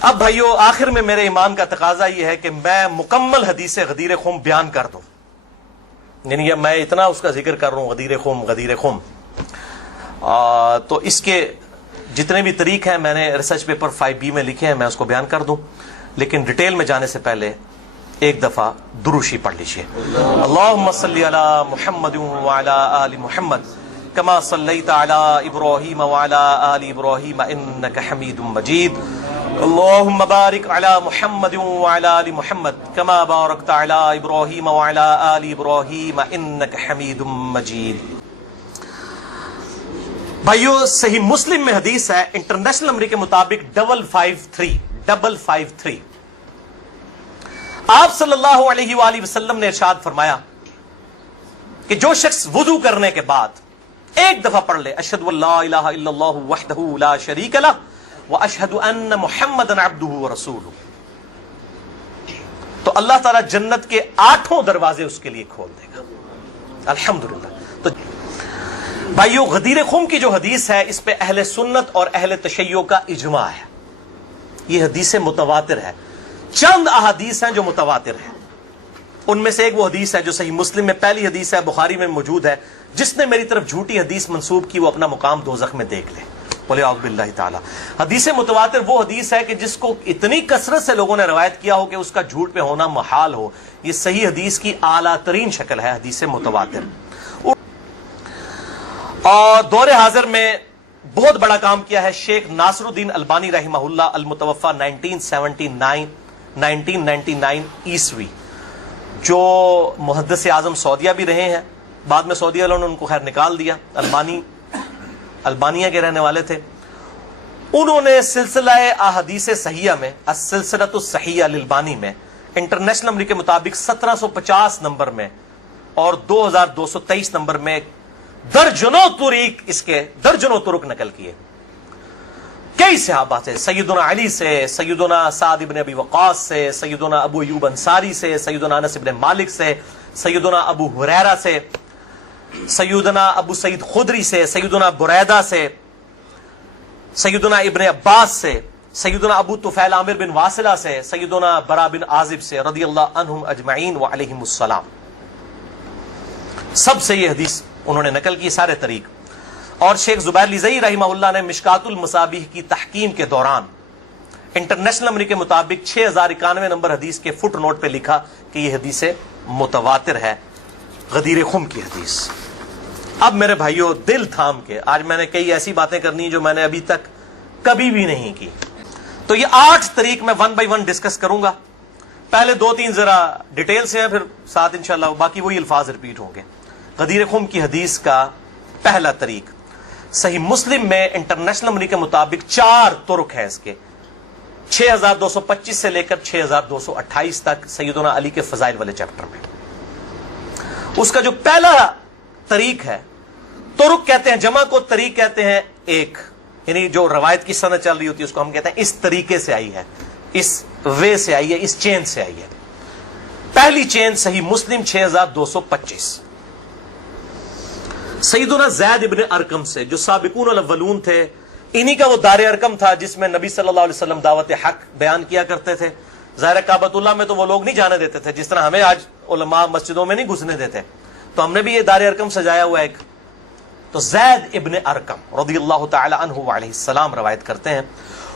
اب بھائیو آخر میں میرے ایمان کا تقاضا یہ ہے کہ میں مکمل حدیث غدیر خم بیان کر دوں، یعنی میں اتنا اس کا ذکر کر رہا ہوں غدیر خم، تو اس کے جتنے بھی طریق ہیں میں نے ریسرچ پیپر 5B میں لکھے ہیں، میں اس کو بیان کر دوں، لیکن ڈیٹیل میں جانے سے پہلے ایک دفعہ دروشی پڑھ لیجیے۔ اللہم صلی علی محمد وعلی آل محمد کما صلیت علی ابراہیم وعلی آل ابراہیم انک حمید مجید، اللہم بارک علی محمد وعلی آل محمد کما بارکت علی ابراہیم وعلی آل ابراہیم انک حمید مجید۔ بھائیو صحیح مسلم میں حدیث ہے انٹرنیشنل نمبر کے مطابق 553 آپ صلی اللہ علیہ وآلہ وسلم نے ارشاد فرمایا کہ جو شخص وضو کرنے کے بعد ایک دفعہ پڑھ لے اشہد ان لا الہ الا اللہ وحدہ لا شریک لہ واشہد ان محمدا عبدہ ورسولہ، تو اللہ تعالیٰ جنت کے 8 دروازے اس کے لیے کھول دے گا۔ الحمدللہ۔ تو بھائیو غدیر خم کی جو حدیث ہے اس پہ اہل سنت اور اہل تشیع کا اجماع ہے، یہ حدیث متواتر ہے۔ چند احادیث ہیں جو متواتر ہیں، ان میں سے ایک وہ حدیث ہے جو صحیح مسلم میں پہلی حدیث ہے، بخاری میں موجود ہے، جس نے میری طرف جھوٹی حدیث منسوب کی وہ اپنا مقام دوزخ میں دیکھ لے، بولے اعوذ باللہ تعالی۔ حدیث متواتر وہ حدیث ہے کہ جس کو اتنی کثرت سے لوگوں نے روایت کیا ہو کہ اس کا جھوٹ پہ ہونا محال ہو، یہ صحیح حدیث کی اعلیٰ ترین شکل ہے حدیث متواتر۔ اور دور حاضر میں بہت بڑا کام کیا ہے شیخ ناصر الدین البانی رحمہ اللہ المتوفى 1999 عیسوی، جو محدث اعظم سعودیہ بھی رہے ہیں، بعد میں سعودیہ والوں نے ان کو خیر نکال دیا، البانیہ کے رہنے والے تھے۔ انہوں نے سلسلہ احادیث صحیحہ میں السلسلۃ الصحیحہ للبانی میں انٹرنیشنل نمبر کے مطابق 1750 نمبر میں اور 2223 نمبر میں درجنوں طرق نقل کیے۔ کئی صحابہ سے، سیدنا علی سے، سیدنا سعد ابن ابی وقاص سے، سیدنا ابو ایوب انصاری سے، سیدنا انس ابن مالک سے، سیدنا ابو ہریرہ سے، سیدنا ابو سعید خدری سے، سیدنا بریدہ سے، سیدنا ابن عباس سے، سیدنا ابو طفیل عامر بن واصلہ سے، سیدنا برا بن عازب سے رضی اللہ عنہم اجمعین وعلیہم السلام، سب سے یہ حدیث انہوں نے نقل کی سارے طریق۔ اور شیخ زبیر لزئی رحمہ اللہ نے مشکات المصابیح کی تحکیم کے دوران انٹرنیشنل نمبر کے مطابق 6091 نمبر حدیث کے فٹ نوٹ پہ لکھا کہ یہ حدیث متواتر ہے، غدیر خم کی حدیث۔ اب میرے بھائیوں دل تھام کے، آج میں نے کئی ایسی باتیں کرنی جو میں نے ابھی تک کبھی بھی نہیں کی، تو یہ 8 طریق میں 1 بائی 1 ڈسکس کروں گا۔ پہلے 2-3 ذرا ڈیٹیل سے ہیں، پھر ساتھ انشاءاللہ باقی وہی الفاظ ریپیٹ ہوں گے۔ غدیر خم کی حدیث کا پہلا طریق صحیح مسلم میں انٹرنیشنل نمبر کے مطابق 4 طرق ہے اس کے، 6225 سے لے کر 6228 تک سیدنا علی کے فضائل والے چیپٹر میں۔ اس کا جو پہلا طریق ہے، طرق کہتے ہیں جمع کو، طریق کہتے ہیں ایک، یعنی جو روایت کی سند چل رہی ہوتی ہے اس کو ہم کہتے ہیں اس طریقے سے آئی ہے، اس وے سے آئی ہے، اس چین سے آئی ہے۔ پہلی چین صحیح مسلم 6225 سیدنا زید ابن ارقم سے، جو سابقون الاولون تھے، انہی کا وہ دار ارقم تھا جس میں نبی صلی اللہ علیہ وسلم دعوت حق بیان کیا کرتے تھے۔ ظاہر کعبۃ اللہ میں تو وہ لوگ نہیں جانے دیتے تھے، جس طرح ہمیں آج علماء مسجدوں میں نہیں گھسنے دیتے، تو ہم نے بھی یہ دار ارقم سجایا ہوا ایک۔ تو زید ابن ارقم رضی اللہ تعالی عنہ علیہ السلام روایت کرتے ہیں،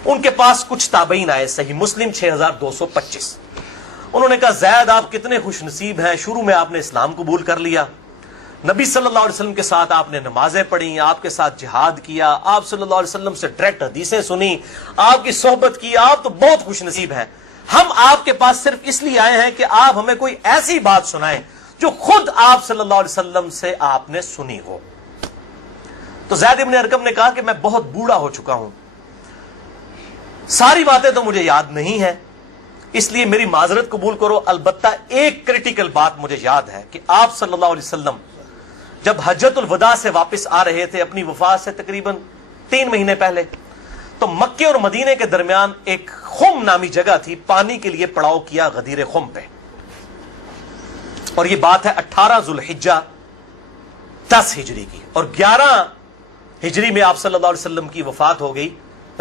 ان کے پاس کچھ تابعین آئے، صحیح مسلم 6225۔ انہوں نے کہا زید آپ کتنے خوش نصیب ہیں، شروع میں آپ نے اسلام قبول کر لیا، نبی صلی اللہ علیہ وسلم کے ساتھ آپ نے نمازیں پڑھی، آپ کے ساتھ جہاد کیا، آپ صلی اللہ علیہ وسلم سے ڈائریکٹ حدیثیں سنی، آپ کی صحبت کی، آپ تو بہت خوش نصیب ہیں۔ ہم آپ کے پاس صرف اس لیے آئے ہیں کہ آپ ہمیں کوئی ایسی بات سنائیں جو خود آپ صلی اللہ علیہ وسلم سے آپ نے سنی ہو۔ تو زید ابن ارقم نے کہا کہ میں بہت بوڑھا ہو چکا ہوں، ساری باتیں تو مجھے یاد نہیں ہیں، اس لیے میری معذرت قبول کرو، البتہ ایک کریٹیکل بات مجھے یاد ہے کہ آپ صلی اللہ علیہ وسلم جب حجۃ الوداع سے واپس آ رہے تھے اپنی وفات سے تقریباً 3 مہینے پہلے، تو مکے اور مدینے کے درمیان ایک خم نامی جگہ تھی، پانی کے لیے پڑاؤ کیا غدیر خم پہ، اور یہ بات ہے 18 ذوالحجہ 10 ہجری کی، اور 11 ہجری میں آپ صلی اللہ علیہ وسلم کی وفات ہو گئی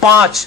5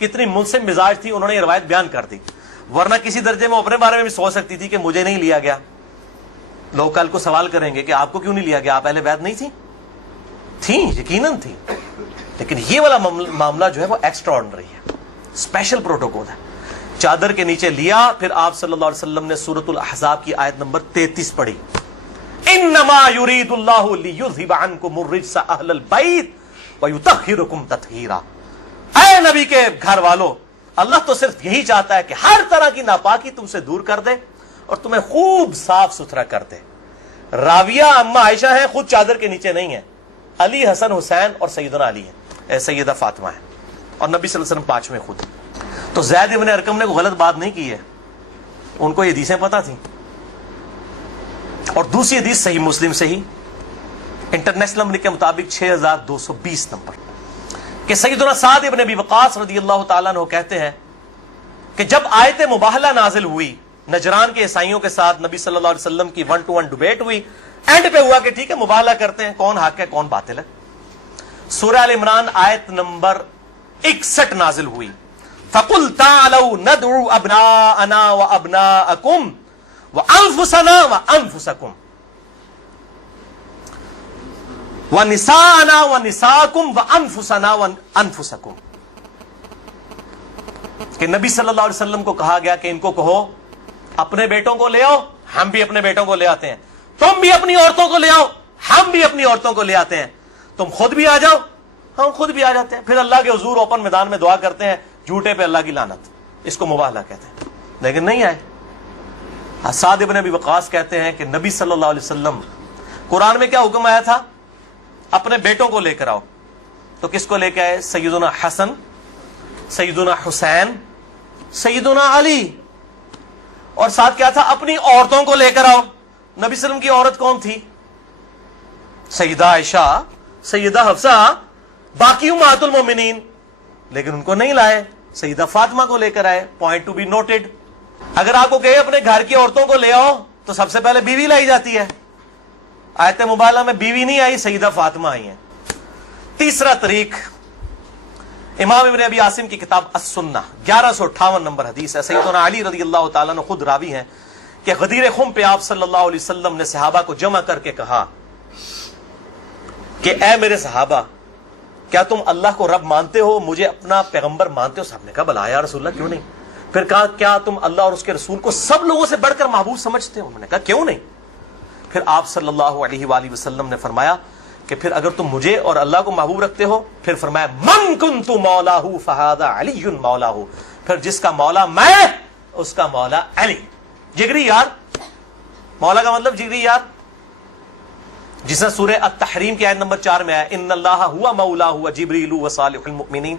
کتنی منصف مزاج تھی, انہوں نے یہ روایت بیان کر دی. ورنہ کسی درجے میں اپنے بارے میں بھی سوچ سکتی تھی کہ مجھے نہیں لیا گیا. لوگ کل کو سوال کریں گے کہ آپ کو کیوں نہیں لیا گیا, آپ اہل بیت نہیں تھیں, یقیناً تھی. لیکن یہ والا معاملہ جو ہے وہ ایکسٹرا آرڈنری ہے, اسپیشل پروٹوکول ہے. چادر کے نیچے لیا, پھر آپ صلی اللہ علیہ وسلم نے سورۃ الاحزاب کی آیت نمبر 33 پڑھی, انما یرید اللہ لیذھب عنکم الرجس اہل البیت ویطہرکم تطہیرا. اے نبی کے گھر والو, اللہ تو صرف یہی چاہتا ہے کہ ہر طرح کی ناپاکی تم سے دور کر دے اور تمہیں خوب صاف ستھرا کر دے. راویہ اما عائشہ ہیں, خود چادر کے نیچے نہیں ہیں. علی, حسن, حسین اور سیدنا علی ہیں, سیدہ فاطمہ ہیں, اور نبی صلی اللہ علیہ وسلم پانچویں خود. تو زید ابن ارقم نے کوئی غلط بات نہیں کی ہے, ان کو یہ حدیثیں پتہ تھیں. اور دوسری حدیث صحیح مسلم سے ہی انٹرنیشنل نمبر کے مطابق 6220 نمبر, کہ سیدنا سعد ابن ابی وقاص رضی اللہ تعالیٰ عنہ کہتے ہیں کہ جب آیت مباہلہ نازل ہوئی نجران کے عیسائیوں کے ساتھ, نبی صلی اللہ علیہ وسلم کی 1-to-1 ڈیبیٹ ہوئی, اینڈ پہ ہوا کہ ٹھیک ہے مباہلہ کرتے ہیں, کون حق ہے کون باطل ہے. سورہ ال عمران آیت نمبر 61 نازل ہوئی, فَقُلْ تَعْلَوْا نَدْعُوا أَبْنَاءَنَا وَأَبْنَاءَكُمْ وَأَنفُسَنَا وَأَنفُسَكُمْ وَنِسَاءَنَا وَنِسَاءَكُمْ وَأَنفُسَنَا وَأَنفُسَكُمْ. کہ نبی صلی اللہ علیہ وسلم کو کہا گیا کہ ان کو کہو اپنے بیٹوں کو لے آؤ, ہم بھی اپنے بیٹوں کو لے آتے ہیں, تم بھی اپنی عورتوں کو لے آؤ, ہم بھی اپنی عورتوں کو لے آتے ہیں, تم خود بھی آ جاؤ, ہم خود بھی آ جاتے ہیں. پھر اللہ کے حضور اوپن میدان میں دعا کرتے ہیں, جھوٹے پہ اللہ کی لعنت, اس کو مباہلہ کہتے ہیں. لیکن نہیں آئے. سعد ابن ابی وقاص کہتے ہیں کہ نبی صلی اللہ علیہ وسلم, قرآن میں کیا حکم آیا تھا, اپنے بیٹوں کو لے کر آؤ. تو کس کو لے کے آئے, سیدنا حسن, سیدنا حسین, سیدنا علی, اور ساتھ کیا تھا, اپنی عورتوں کو لے کر آؤ. نبی صلی اللہ علیہ وسلم کی عورت کون تھی, سیدہ عائشہ, سیدہ حفصہ, باقی امہات المومنین, لیکن ان کو نہیں لائے, سیدہ فاطمہ کو لے کر آئے. Point to be noted. اگر آپ کو کہے اپنے گھر کی عورتوں کو لے آؤ تو سب سے پہلے بیوی لائی جاتی ہے. آیت مبالغہ میں بیوی نہیں آئی, سیدہ فاطمہ آئی ہیں. تیسرا طریق, امام ابن ابی عاصم کی کتاب السنہ 1158 نمبر حدیث ہے, سیدنا علی رضی اللہ تعالیٰ عنہ خود راوی ہیں کہ غدیر خم پہ آپ صلی اللہ علیہ وسلم نے صحابہ کو جمع کر کے کہا کہ اے میرے صحابہ, کیا تم اللہ کو رب مانتے ہو, مجھے اپنا پیغمبر مانتے ہو؟ صاحب نے کہا بلا یا رسول اللہ, کیوں نہیں. پھر کہا کیا تم اللہ اور اس کے رسول کو سب لوگوں سے بڑھ کر محبوب سمجھتے ہو؟ انہوں نے کہا کیوں نہیں. پھر آپ صلی اللہ علیہ وآلہ وسلم نے فرمایا کہ پھر اگر تم مجھے اور اللہ کو محبوب رکھتے ہو, پھر فرمایا من کنت مولاہ فہذا علی مولاہ, پھر جس کا مولا میں اس کا مولا علی. جگری یار, مولا کا مطلب جگری یار, جس نے سورہ التحریم کی آیت نمبر 4 میں آیا ان اللہ ہوا مولاہ وجبریل وصالح المؤمنین.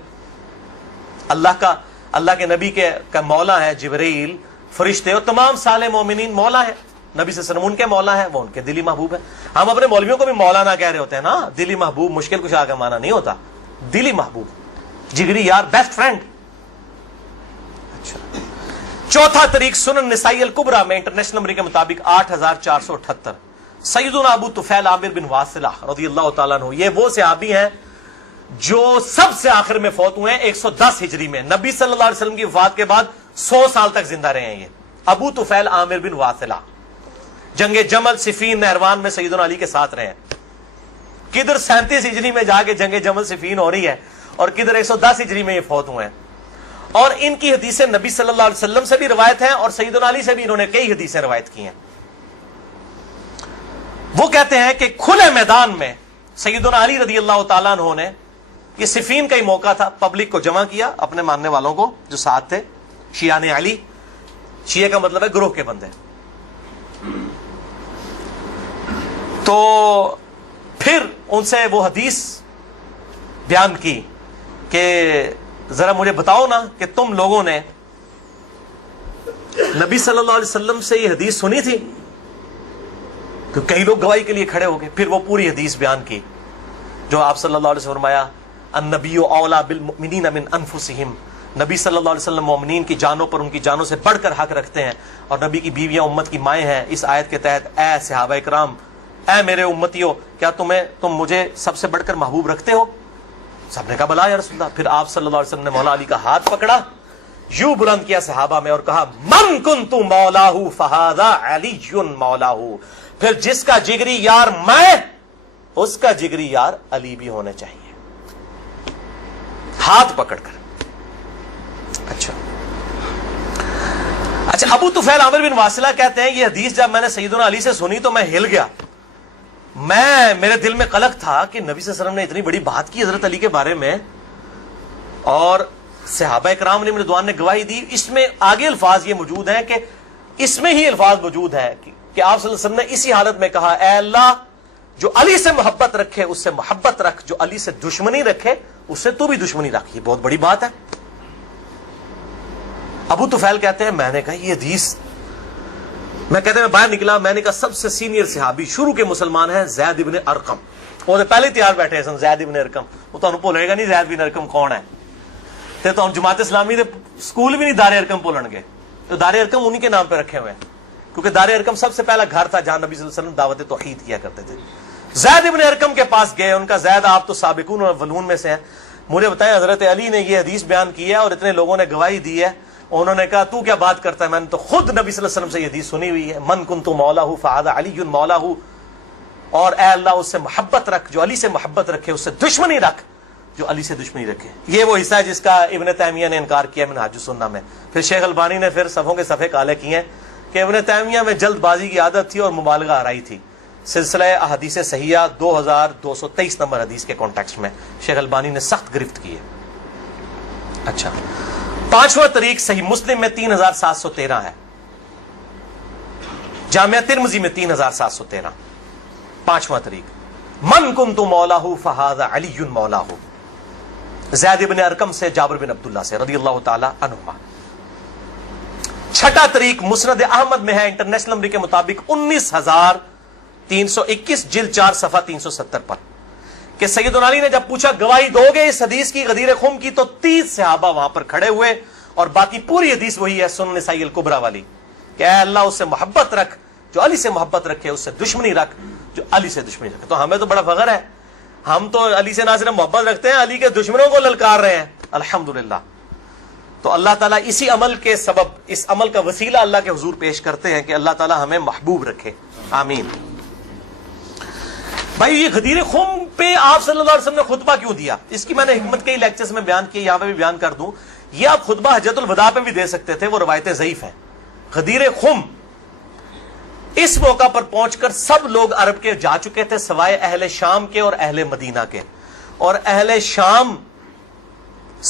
اللہ کے نبی کا مولا ہے جبریل, فرشتے اور تمام صالح مومنین مولا ہے. نبی صلی اللہ علیہ وسلم ان کے مولا ہے, وہ ان کے دلی محبوب ہے. ہم اپنے مولویوں کو بھی مولانا کہہ رہے ہوتے ہیں نا, دلی محبوب مشکل کچھ آگے مانا نہیں ہوتا, دلی محبوب, جگری یار, بیسٹ فرینڈ. اچھا, چوتھا طریق سنن نسائی الکبریٰ میں انٹرنیشنل نمبر کے مطابق 8478, سیدنا ابو طفیل عامر بن واصلہ رضی اللہ تعالیٰ عنہ, یہ وہ صحابی ہیں جو سب سے آخر میں فوت ہوئے ہیں 110 ہجری میں, نبی صلی اللہ علیہ وسلم کی وفات کے بعد 100 سال تک زندہ رہے ہیں. یہ ابو طفیل عامر بن واصلہ جنگ جمل صفین نہروان میں سیدنا علی کے ساتھ رہے ہیں. کدھر 37 ہجری میں جا کے جنگ جمل صفین ہو رہی ہے, اور کدھر 110 ہجری میں یہ فوت ہوئے ہیں. اور ان کی حدیثیں نبی صلی اللہ علیہ وسلم سے بھی روایت ہیں, اور سیدنا علی سے بھی انہوں نے کئی حدیثیں روایت کی ہیں. وہ کہتے ہیں کہ کھلے میدان میں سیدنا علی رضی اللہ تعالیٰ عنہ نے, یہ صفین کا ہی موقع تھا, پبلک کو جمع کیا, اپنے ماننے والوں کو جو ساتھ تھے, شیعان علی, شیعہ کا مطلب ہے گروہ کے بندے. تو پھر ان سے وہ حدیث بیان کی کہ ذرا مجھے بتاؤ نا کہ تم لوگوں نے نبی صلی اللہ علیہ وسلم سے یہ حدیث سنی تھی, کہ کئی لوگ گواہی کے لیے کھڑے ہو گئے. پھر وہ پوری حدیث بیان کی جو آپ صلی اللہ علیہ وسلم فرمایا النبی اولا بالمؤمنین من انفسہم, نبی صلی اللہ علیہ وسلم مومنین کی جانوں پر ان کی جانوں سے بڑھ کر حق رکھتے ہیں, اور نبی کی بیویاں امت کی مائیں ہیں. اس آیت کے تحت اے صحابہ کرام, اے میرے امتیوں, کیا تم مجھے سب سے بڑھ کر محبوب رکھتے ہو؟ سب نے کہا بلا یا رسول اللہ. پھر آپ صلی اللہ علیہ وسلم نے مولا علی کا ہاتھ پکڑا, یوں بلند کیا صحابہ میں اور کہا من کنت مولاہ فہذا علی مولاہ. پھر جس کا جگری یار میں, اس کا جگری یار علی بھی ہونے چاہیے, ہاتھ پکڑ کر. اچھا ابو طفیل عامر بن واصلہ کہتے ہیں یہ حدیث جب میں نے سیدنا علی سے سنی تو میں ہل گیا. میرے دل میں قلق تھا کہ نبی صلی اللہ علیہ وسلم نے اتنی بڑی بات کی حضرت علی کے بارے میں, اور صحابہ کرام نے رضوان نے گواہی دی. اس میں آگے الفاظ یہ موجود ہیں کہ اس میں ہی الفاظ موجود ہے کہ آپ صلی اللہ علیہ وسلم نے اسی حالت میں کہا اے اللہ جو علی سے محبت رکھے اس سے محبت رکھ, جو علی سے دشمنی رکھے اس سے تو بھی دشمنی رکھ. یہ بہت بڑی بات ہے. ابو طفیل کہتے ہیں میں نے کہا یہ حدیث, میں کہتے ہیں میں باہر نکلا, میں نے کہا سب سے سینئر صحابی شروع کے مسلمان ہیں زید ابن ارقم. وہ پہلے تیار بیٹھے سن زید ابن ارقم. وہ تو بھولے گا نہیں زید ابن ارقم کون ہے, تو جماعت اسلامی دے سکول بھی نہیں دار ارقم بولن گے. تو دار ارقم انہی کے نام پہ رکھے ہوئے ہیں کیونکہ دار ارقم سب سے پہلا گھر تھا جہاں نبی صلی اللہ علیہ وسلم دعوت توحید کیا کرتے تھے. زید ابن ارقم کے پاس گئے, ان کا زید آپ تو سابقون اور اولون میں سے ہیں, مجھے بتائیں حضرت علی نے یہ حدیث بیان کی ہے اور اتنے لوگوں نے گواہی دی ہے. انہوں نے کہا تو کیا بات کرتا ہے, میں نے تو خود نبی صلی اللہ علیہ وسلم سے یہ حدیث سنی ہوئی ہے, من کنت مولاہ فہذا علی مولاہ, اور اے اللہ اس سے محبت رکھ جو علی سے محبت رکھے, اس سے دشمنی رکھ جو علی سے دشمنی رکھے. یہ وہ حصہ ہے جس کا ابن تیمیہ نے انکار کیا منہاج السنہ میں. پھر شیخ البانی نے پھر صفوں کے صفحے کالے کیے ہیں کہ ابن تیمیہ میں جلد بازی کی عادت تھی اور مبالغہ آرائی تھی. سلسلہ احادیث صحیحہ 2223 نمبر حدیث کے کانٹیکسٹ میں شیخ البانی نے سخت گرفت کی ہے. اچھا, پانچواں طریق صحیح مسلم میں 3713 ہے, جامعہ ترمذی میں 3713. پانچواں طریق من کنت مولاہ فہذا علی مولاہ, زید ابن ارقم سے جابر بن عبداللہ سے رضی اللہ تعالی عنہما. چھٹا طریق مسند احمد میں ہے انٹرنیشنل نمبر کے مطابق 19321 جلد 4 صفحہ 370 پر کہ سیدنا علی نے جب پوچھا گواہی دو گے اس حدیث کی غدیر خم کی, تو 30 صحابہ وہاں پر کھڑے ہوئے, اور باقی پوری حدیث وہی ہے سنن نسائی الکبریٰ والی کہ اے اللہ اس سے محبت رکھ جو علی سے محبت رکھے, اس سے دشمنی رکھ جو علی سے دشمنی رکھے. تو ہمیں تو بڑا فخر ہے, ہم تو علی سے نہ صرف محبت رکھتے ہیں, علی کے دشمنوں کو للکار رہے ہیں الحمدللہ. تو اللہ تعالیٰ اسی عمل کے سبب, اس عمل کا وسیلہ اللہ کے حضور پیش کرتے ہیں کہ اللہ تعالیٰ ہمیں محبوب رکھے, آمین. بھائی یہ غدیر خم پہ آپ صلی اللہ علیہ وسلم نے خطبہ کیوں دیا, اس کی میں نے حکمت کئی لیکچرز میں بیان کی, یہاں پہ بھی بیان کر دوں. یہ آپ خطبہ حجۃ الوداع پہ بھی دے سکتے تھے, وہ روایتیں ضعیف ہیں. غدیر خم اس موقع پر پہنچ کر سب لوگ عرب کے جا چکے تھے سوائے اہل شام کے اور اہل مدینہ کے, اور اہل شام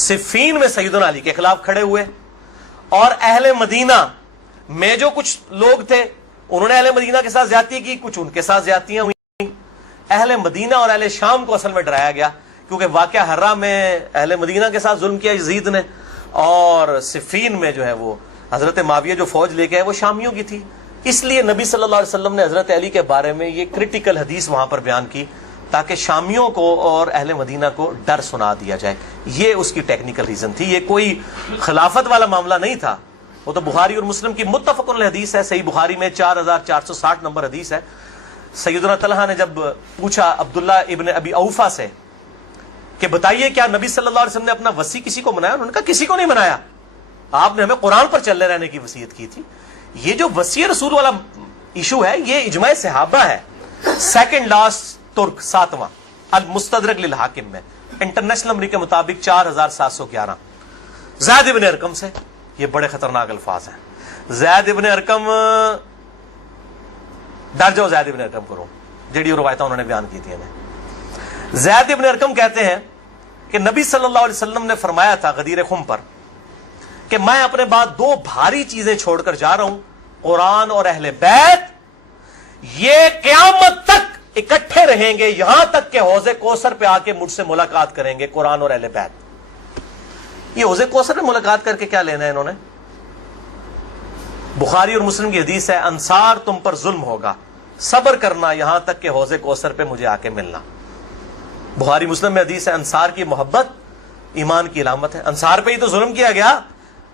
صفین میں سیدنا علی کے خلاف کھڑے ہوئے, اور اہل مدینہ میں جو کچھ لوگ تھے انہوں نے اہل مدینہ کے ساتھ زیادتی کی, کچھ ان کے ساتھ زیادتیاں ہوئی. اہل مدینہ اور اہل شام کو اصل میں ڈرایا گیا کیونکہ واقعہ ہرہ میں اہل مدینہ کے ساتھ ظلم کیا یزید نے, اور صفین میں جو ہے وہ حضرت معاویہ جو فوج لے کے آئے وہ شامیوں کی تھی. اس لیے نبی صلی اللہ علیہ وسلم نے حضرت علی کے بارے میں یہ کرٹیکل حدیث وہاں پر بیان کی تاکہ شامیوں کو اور اہل مدینہ کو ڈر سنا دیا جائے. یہ اس کی ٹیکنیکل ریزن تھی, یہ کوئی خلافت والا معاملہ نہیں تھا. وہ تو بخاری اور مسلم کی متفق علیہ حدیث ہے, صحیح بخاری میں 4460 نمبر حدیث ہے. سیدنا طلحہ نے جب پوچھا عبداللہ ابن ابی اوفا سے کہ بتائیے کیا نبی صلی اللہ علیہ وسلم نے اپنا وصی کسی کو منایا, انہوں نے کہا کسی کو نہیں منایا, آپ نے ہمیں قرآن پر چلے رہنے کی وصیت کی تھی. یہ جو وصی رسول والا ایشو ہے یہ اجماع صحابہ ہے. سیکنڈ لاسٹ ترک 7واں المستدرک للحاکم میں انٹرنیشنل نمبر کے مطابق 4711. زید ابن ارقم سے, یہ بڑے خطرناک الفاظ ہیں. زید ابن ارقم, ڈر جاؤ زید ابن ارقم کرو, جڑی روایتیں انہوں نے بیان کی تھی ہمیں. زید ابن ارقم کہتے ہیں کہ نبی صلی اللہ علیہ وسلم نے فرمایا تھا غدیر خم پر کہ میں اپنے بعد 2 بھاری چیزیں چھوڑ کر جا رہا ہوں, قرآن اور اہل بیت. یہ قیامت تک اکٹھے رہیں گے یہاں تک کہ حوض کوثر پہ آ کے مجھ سے ملاقات کریں گے, قرآن اور اہل بیت. یہ حوض کوثر میں ملاقات کر کے کیا لینا ہے انہوں نے؟ بخاری اور مسلم کی حدیث ہے انصار تم پر ظلم ہوگا, صبر کرنا یہاں تک کہ حوض کوثر پہ مجھے آ کے ملنا. بخاری مسلم میں حدیث ہے انصار کی محبت ایمان کی علامت ہے. انصار پہ ہی تو ظلم کیا گیا.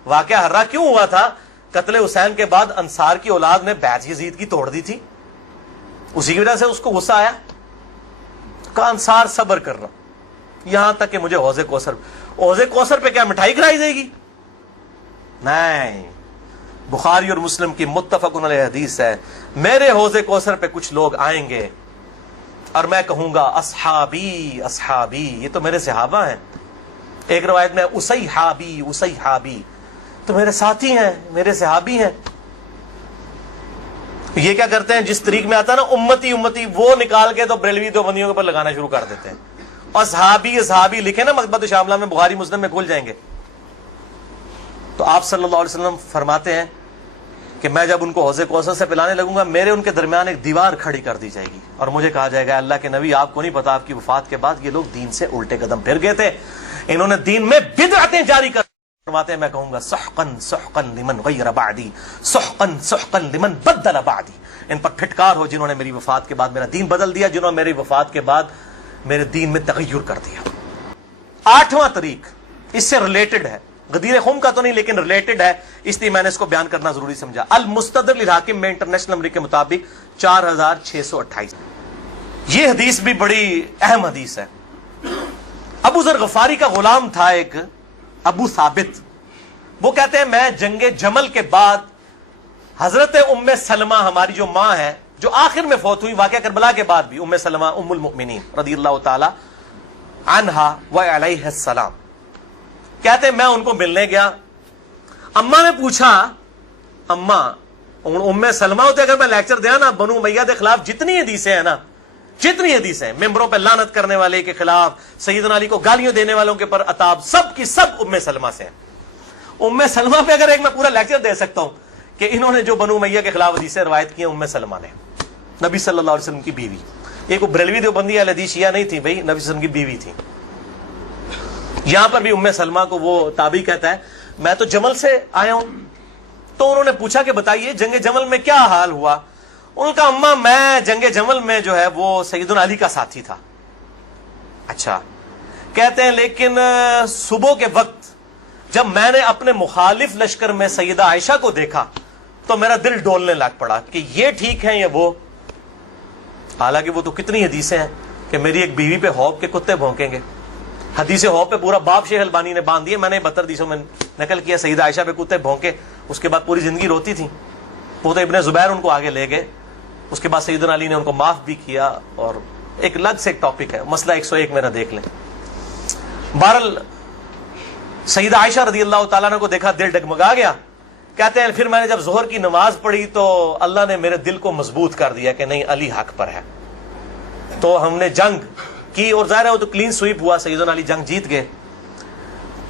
واقعہ ہرہ کیوں ہوا تھا؟ قتل حسین کے بعد انصار کی اولاد نے بیعت یزید کی توڑ دی تھی, اسی کی وجہ سے اس کو غصہ آیا, کہا انصار صبر کرنا, یہاں تک کہ مجھے حوض کوثر پہ کیا مٹھائی کھلائی جائے گی؟ نہیں، بخاری اور مسلم کی متفق علیہ حدیث ہے، میرے حوض کوثر پہ کچھ لوگ آئیں گے اور میں کہوں گا اصحابی اصحابی، یہ تو میرے صحابہ ہیں. ایک روایت میں اسیحابی اسیحابی، تو میرے ساتھی ہیں، میرے صحابی ہیں. یہ کیا کرتے ہیں، جس طریق میں آتا ہے نا امتی امتی، وہ نکال کے تو بریلوی دیوبندیوں کے اوپر لگانا شروع کر دیتے ہیں. اور صحابی صحابی لکھے نا مکتبۃ شاملہ میں، بخاری مسلم میں کھل جائیں گے. تو آپ صلی اللہ علیہ وسلم فرماتے ہیں کہ میں جب ان کو حوض کوثر سے پلانے لگوں گا، میرے ان کے درمیان ایک دیوار کھڑی کر دی جائے گی اور مجھے کہا جائے گا اللہ کے نبی آپ کو نہیں پتا آپ کی وفات کے بعد یہ لوگ دین سے الٹے قدم پھر گئے تھے، انہوں نے دین میں بدعتیں جاری کر. فرماتے ہیں میں کہوں گا سحقن سحقن لمن غیر بعدی، سحقن سحقن لمن بدل بعدی. ان پر پھٹکار ہو جنہوں نے میری وفات کے بعد میرا دین بدل دیا، جنہوں نے میری وفات کے بعد میرے دین میں تغیر کر دیا. 8واں طریق اس سے ریلیٹڈ ہے، غدیر خم کا تو نہیں لیکن ریلیٹڈ ہے، اس لیے میں نے اس کو بیان کرنا ضروری سمجھا. المستدرک للحاکم میں انٹرنیشنل نمبر کے مطابق 4628. یہ حدیث بھی بڑی اہم حدیث ہے. ابو ذر غفاری کا غلام تھا ایک ابو ثابت، وہ کہتے ہیں میں جنگ جمل کے بعد حضرت ام سلمہ ہماری جو ماں ہے جو آخر میں فوت ہوئی واقعہ کربلا کے بعد بھی، ام سلمہ ام المؤمنین رضی اللہ تعالی عنہا و علیہ السلام، کہتے ہیں میں ان کو ملنے گیا. اماں نے پوچھا، اماں ام سلمہ ہوتے اگر میں لیکچر دیا نا بنو امیہ کے خلاف جتنی حدیثیں ہیں نا، جتنی حدیثیں ممبروں پہ لعنت کرنے والے کے خلاف، سیدنا علی کو گالیاں دینے والوں کے پر عتاب، سب کی سب ام سلمہ سے ہیں. ام سلمہ پہ اگر ایک میں پورا لیکچر دے سکتا ہوں کہ انہوں نے جو بنو امیہ کے خلاف حدیثیں روایت کی ہیں ام سلمہ نے، نبی صلی اللہ علیہ وسلم کی بیوی. ایک بریلوی دیوبندی اہل حدیث شیعہ نہیں تھی بھائی، نبی صلی اللہ علیہ وسلم کی بیوی تھی. یہاں پر بھی ام سلمہ کو وہ تابعی کہتا ہے میں تو جمل سے آیا ہوں. تو انہوں نے پوچھا کہ بتائیے جنگ جمل میں کیا حال ہوا؟ ان کا اماں میں جنگ جمل میں جو ہے وہ سیدنا علی کا ساتھی تھا. اچھا، کہتے ہیں لیکن صبح کے وقت جب میں نے اپنے مخالف لشکر میں سیدہ عائشہ کو دیکھا تو میرا دل ڈولنے لگ پڑا کہ یہ ٹھیک ہے یا وہ. حالانکہ وہ تو کتنی حدیثیں ہیں کہ میری ایک بیوی پہ حوض کے کتے بھونکیں گے. حدیث حوض پہ پورا باب شیخ البانی نے باندھ دیا، میں نے 72 حدیثوں میں نقل کیا. سیدہ عائشہ پہ کتے بھونکے، اس کے بعد پوری زندگی روتی تھی. وہ تو ابن زبیر ان کو آگے لے گئے، اس کے بعد سیدنا علی نے ان کو معاف بھی کیا. اور ایک الگ سے ایک ٹاپک ہے، مسئلہ 101 میرا دیکھ لیں. بہرحال سیدہ عائشہ رضی اللہ تعالیٰ عنہ کو دیکھا دل ڈگمگا گیا. کہتے ہیں پھر میں نے جب ظہر کی نماز پڑھی تو اللہ نے میرے دل کو مضبوط کر دیا کہ نہیں علی حق پر ہے. تو ہم نے جنگ کی اور ظاہر ہے وہ تو کلین سویپ ہوا، سیدنا علی جنگ جیت گئے.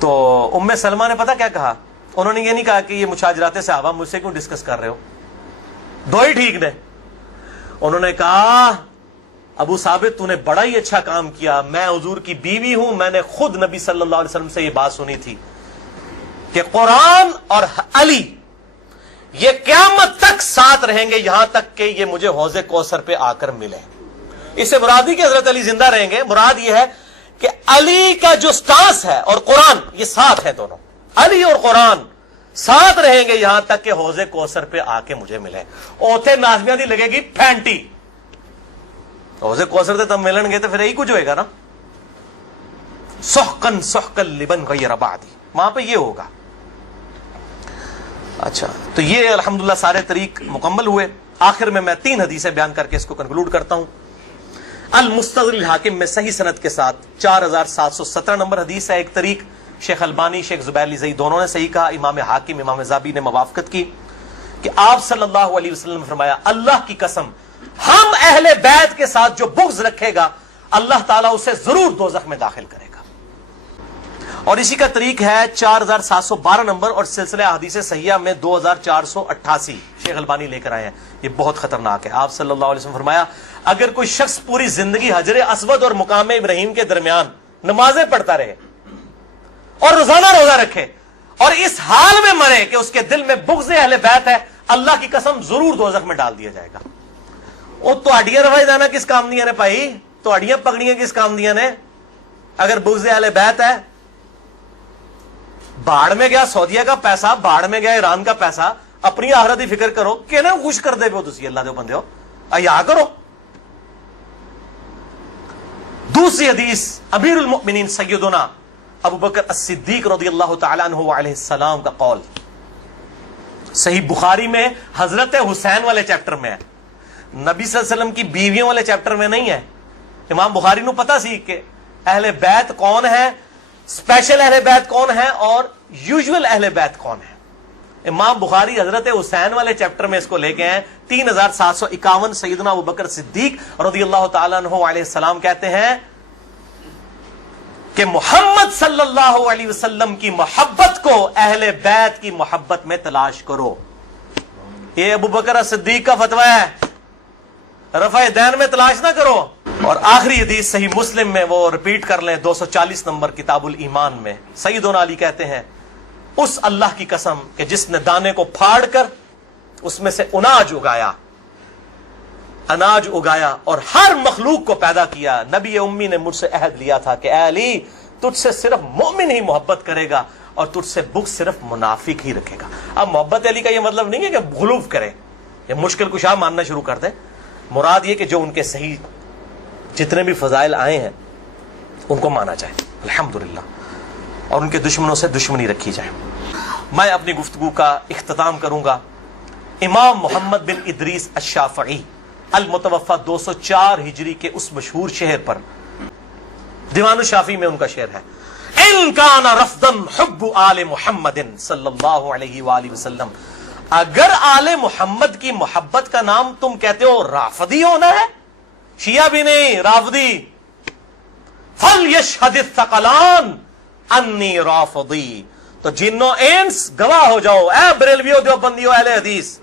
تو ام سلمہ نے پتہ کیا کہا؟ انہوں نے یہ نہیں کہا کہ یہ مشاجرات صحابہ مجھ سے کیوں ڈسکس کر رہے ہو، دو ہی ٹھیک نے. انہوں نے کہا ابو ثابت تو نے بڑا ہی اچھا کام کیا، میں حضور کی بیوی ہوں، میں نے خود نبی صلی اللہ علیہ وسلم سے یہ بات سنی تھی کہ قرآن اور علی یہ قیامت تک ساتھ رہیں گے یہاں تک کہ یہ مجھے حوض کوثر پہ آ کر ملے. اس سے مراد نہیں کہ حضرت علی زندہ رہیں گے، مراد یہ ہے کہ علی کا جو سٹانس ہے اور قرآن یہ ساتھ ہے، دونوں علی اور قرآن ساتھ رہیں گے یہاں تک کہ حوض کوثر پہ آ کے مجھے ملے. اوتھے نازمیاں دی لگے گی پھینٹی، حوض کوثر سے تب ملن گے تو پھر یہی کچھ ہوئے گا نا. سحقن سحقن لمن غیر بعدی، وہاں پہ یہ ہوگا. اچھا، تو یہ الحمدللہ سارے طریق مکمل ہوئے. آخر میں 3 حدیثیں بیان کر کے اس کو کنکلوڈ کرتا ہوں. المستدرک للحاکم میں صحیح سند کے ساتھ 4717 نمبر حدیث ہے. ایک طریق شیخ البانی شیخ زبیر لیزئی دونوں نے صحیح کہا، امام حاکم امام ذابی نے موافقت کی کہ آپ صلی اللہ علیہ وسلم نے فرمایا اللہ کی قسم ہم اہل بیت کے ساتھ جو بغض رکھے گا اللہ تعالیٰ اسے ضرور دوزخ میں داخل کرے گا. اور اسی کا طریق ہے 4712 نمبر اور سلسلہ احادیث صحیحہ میں 2488 شیخ البانی لے کر آئے ہیں. یہ بہت خطرناک ہے. آپ صلی اللہ علیہ وسلم فرمایا اگر کوئی شخص پوری زندگی حجر اسود اور مقام ابراہیم کے درمیان نمازیں پڑھتا رہے اور روزانہ روزہ رکھے اور اس حال میں مرے کہ اس کے دل میں بغض اہل بیت ہے، اللہ کی قسم ضرور دوزخ میں ڈال دیا جائے گا. وہ تہاڈیاں روایت آنا کس کام دیا نے بھائی؟ تہاڈیاں پگڑیاں کس کام دیا نے؟ اگر بغض اہل بیت ہے، باڑ میں گیا سعودیہ کا پیسہ، باڑ میں گیا ایران کا پیسہ، اپنی آخرت کی فکر کرو کہ نا خوش کر دے پو تسی اللہ دے بندے ہو، ایا کرو. دوسری حدیث امیر المؤمنین سیدنا ابو بکر الصدیق رضی اللہ تعالیٰ عنہ علیہ السلام کا قول صحیح بخاری میں حضرت حسین والے چیپٹر میں ہے، نبی صلی اللہ علیہ وسلم کی بیویوں والے چیپٹر میں نہیں ہے۔ امام بخاری نو پتا سی کہ اہل بیت کون ہے، اسپیشل اہل بیت کون ہے اور یوزول اہل بیت کون ہے۔ امام بخاری حضرت حسین والے چیپٹر میں اس کو لے کے ہیں 3751۔ سیدنا ابو بکر صدیق رضی اللہ تعالیٰ عنہ علیہ السلام کہتے ہیں کہ محمد صلی اللہ علیہ وسلم کی محبت کو اہل بیت کی محبت میں تلاش کرو۔ یہ ابو بکر صدیق کا فتویٰ ہے، رفع دین میں تلاش نہ کرو۔ اور آخری حدیث صحیح مسلم میں، وہ ریپیٹ کر لیں، 240 نمبر کتاب الایمان میں، سیدنا علی کہتے ہیں اس اللہ کی قسم کہ جس نے دانے کو پھاڑ کر اس میں سے اناج اگایا اور ہر مخلوق کو پیدا کیا، نبی امی نے مجھ سے عہد لیا تھا کہ اے علی تجھ سے صرف مومن ہی محبت کرے گا اور تجھ سے بغض صرف منافق ہی رکھے گا۔ اب محبت علی کا یہ مطلب نہیں ہے کہ غلوف کرے یا مشکل کشا ماننا شروع کر دے، مراد یہ کہ جو ان کے صحیح جتنے بھی فضائل آئے ہیں ان کو مانا جائے الحمدللہ، اور ان کے دشمنوں سے دشمنی رکھی جائے۔ میں اپنی گفتگو کا اختتام کروں گا امام محمد بن ادریس الشافعی المتوفی 204 ہجری کے اس مشہور شعر پر۔ دیوان الشافعی میں ان کا شعر ہے، ان کان رفضا حب آل محمد صلی اللہ علیہ وآلہ وسلم، اگر آل محمد کی محبت کا نام تم کہتے ہو رافضی ہونا ہے، شیعہ بھی نہیں رافضی، فلیشہد الثقلان انی رافضی، تو جنوں انس گواہ ہو جاؤ، اے بریلویو دیوبندیو اہل حدیث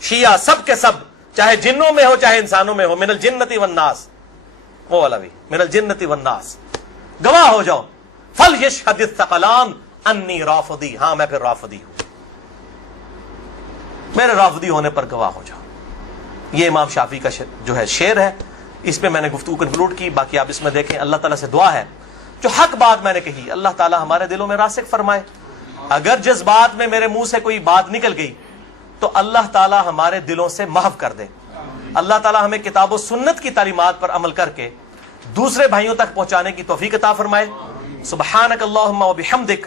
شیعہ سب کے سب، چاہے جنوں میں ہو چاہے انسانوں میں ہو، من الجنت والناس، وہ والا بھی من الجنت والناس، گواہ ہو جاؤ، فلیشہد الثقلان انی رافضی، ہاں میں پھر رافضی ہوں، میرے رافضی ہونے پر گواہ ہو جاؤ۔ یہ امام شافعی کا جو ہے شعر ہے، اس پہ میں نے گفتگو کنکلوڈ کی، باقی آپ اس میں دیکھیں۔ اللہ تعالیٰ سے دعا ہے جو حق بات میں نے کہی اللہ تعالیٰ ہمارے دلوں میں راسخ فرمائے، اگر جس بات میں میرے منہ سے کوئی بات نکل گئی تو اللہ تعالیٰ ہمارے دلوں سے محو کر دے۔ اللہ تعالیٰ ہمیں کتاب و سنت کی تعلیمات پر عمل کر کے دوسرے بھائیوں تک پہنچانے کی توفیق عطا فرمائے۔ سبحانک اللہم و بحمدک،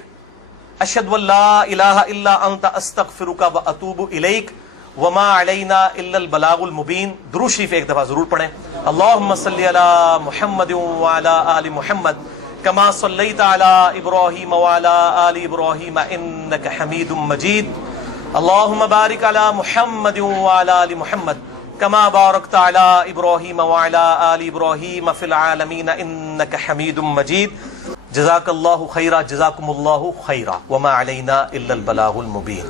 اشہد ان لا الہ الا انت، استغفرک و اتوب الیک، وما علینا الا البلاغ المبین۔ درود شریف ایک دفعہ ضرور پڑھیں۔ اللہم صلی علی محمد وعلی آل محمد کما صلیت علی ابراہیم وعلی آل ابراہیم انک حمید مجید۔ اللہم بارک علی محمد وعلی آل محمد کما بارکت علی ابراہیم وعلی آل ابراہیم فی العالمین انک حمید مجید۔ جزاک اللہ خیرا، جزاکم اللہ خیرا، وما علینا الا البلاغ المبین۔